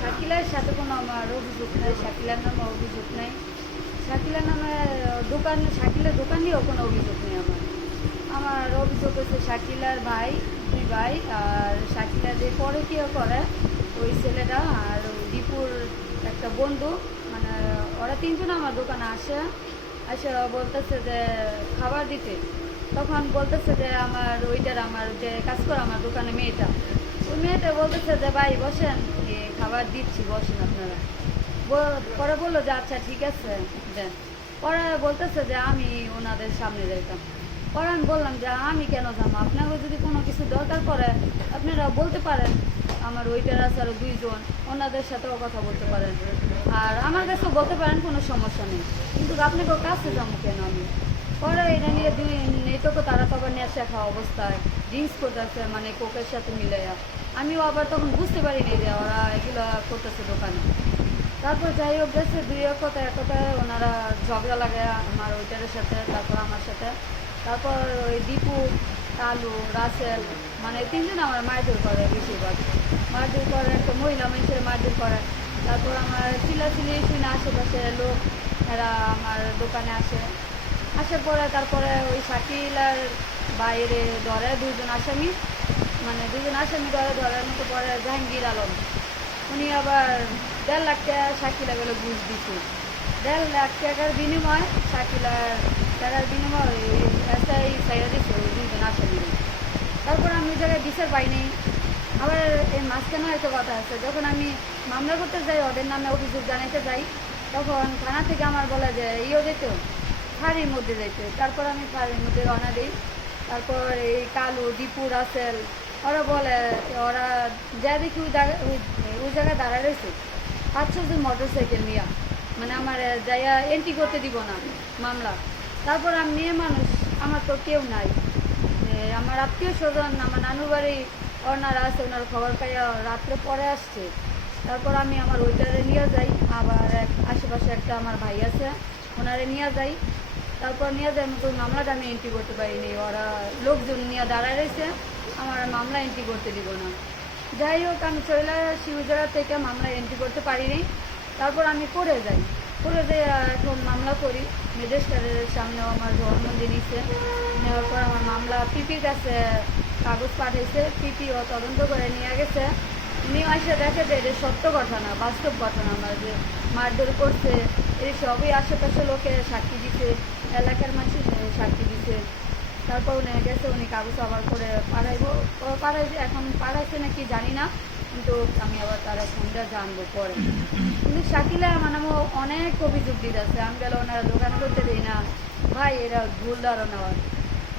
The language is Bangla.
শাকিলার সাথে কোনো আমার অভিযোগ নেই, শাকিলার নামে অভিযোগ নেই, শাকিলার নামে শাকিলের দোকান নিয়েও কোনো অভিযোগ নেই। আমার অভিযোগ হচ্ছে শাকিলার ভাই, দুই ভাই, আর শাকিলা যে পরে কেউ করে ওই ছেলেটা, আর ওই দীপুর একটা বন্ধু, মানে ওরা তিনজন আমার দোকানে আসে বলতেছে যে খাবার দিতে। তখন বলতেছে যে আমার যে কাজ করে আমার দোকানে মেয়েটা, ওই মেয়েটা বলতেছে যে ভাই বসেন, খাবার দিচ্ছি, বসেন আপনারা। পরে বললো যে আচ্ছা ঠিক আছে দেন। পরে বলতেছে যে আমি ওনাদের সামনে যাইতাম। পরে আমি বললাম যে আমি কেন যাবো, আপনাকে যদি কোনো কিছু দরকার পড়ে আপনারা বলতে পারেন, আমার ওইটার আছে আরও দুইজন, ওনাদের সাথেও কথা বলতে পারেন, আর আমার কাছেও বলতে পারেন, কোনো সমস্যা নেই, কিন্তু আপনাকেও কাছে যাবো কেন আমি। পরে এটা নিয়ে নেটকে তারা তখন নিয়ে শেখা অবস্থায় ড্রিঙ্কস করতেছে, মানে কোকের সাথে মিলাইয়া। আমিও আবার তখন বুঝতে পারিনি যে ওরা এগুলো করতেছে দোকানে। তারপর যাই হোক গেছে দুই এক কথায় ওনারা ঝগড়া লাগে আমার ওইটারের সাথে, তারপর আমার সাথে। তারপর ওই দীপু, কালু, রাসেল, মানে তিনজন আমার মারধর করে, বেশিরভাগ মারধর করে, একটা মহিলা মানুষের মারধর করে। তারপর আমার চিল্লাচিল্লি শুনে আশেপাশে লোক এরা আমার দোকানে আসার পরে তারপরে ওই শাকিলার বাইরে ধরে দুজন আসামি, মানে দুজন আসামি ধরার মতো পরে জাহাঙ্গীর আলম, উনি আবার 1.5 লাখ টাকা শাকিলা গেলে ঘুষ দিচ্ছে। 1.5 লাখ টাকার বিনিময় শাকিলার টাকার বিনিময় এসআই সাইয়া দিচ্ছে ওই দুজন আসামি। তারপর আমি ওই জায়গায় বিচার পাইনি। আবার এই মাঝখানেও একটা কথা আছে, যখন আমি মামলা করতে যাই, ওদের নামে অভিযোগ জানাইতে যাই, তখন থানা থেকে আমার বলে যে যেত ফাঁড়ির মধ্যে যাইতে। তারপর আমি ফাঁড়ির মধ্যে রওনা দিই। তারপর এই কালু, দীপু, রাসেল ওরা বলে, ওরা যা দেখি ওই জায়গায় দাঁড়া রয়েছে 5-6 জন মোটর সাইকেল নিয়ে, মানে আমার যাইয়া এন্ট্রি করতে দিব না মামলা। তারপর আমি মেয়ে মানুষ, আমার তো কেউ নাই, আমার আত্মীয় স্বজন, আমার নানুর বাড়ি ওনারা আছে, ওনার খবর পাইয়া রাত্রে পরে আসছে। তারপর আমি আমার ওইটারে নিয়ে যাই, আবার আশেপাশে একটা আমার ভাই আছে, ওনারে নিয়ে যাই। তারপর নিয়ে যাই মতো মামলাটা আমি এন্ট্রি করতে পারিনি, ওরা লোকজন নিয়ে দাঁড়ায় রয়েছে, আমার মামলা এন্ট্রি করতে দিব না। যাই হোক আমি চলে আসি ওই জায়গা থেকে, মামলা এন্ট্রি করতে পারিনি। তারপর আমি করে যাই এখন মামলা করি। ম্যাজিস্ট্রেটের সামনেও আমার জবানবন্দি নিচ্ছে, নেওয়ার পর আমার মামলা পিপির কাছে কাগজ পাঠাইছে, পিপিও তদন্ত করে নিয়ে গেছে। উনিও এসে দেখে যে এটা সত্য ঘটনা, বাস্তব ঘটনা, আমার যে মারধর করছে এই সবই আশেপাশে লোকে সাক্ষী দিছে, এলাকার মানুষ সাক্ষী দিছে। তারপর উনি গেছে, উনি কাগজ আবার করে পাঠাইছে, এখন পাঠাইছে নাকি জানি না, কিন্তু আমি আবার তারা ফোনটা জানবো পরে। কিন্তু শাকিলা মানে অনেক অভিযোগ দিতেছে, আমি গেলে ওনারা দোকান করতে দিই না। ভাই এরা ভুল ধারণা।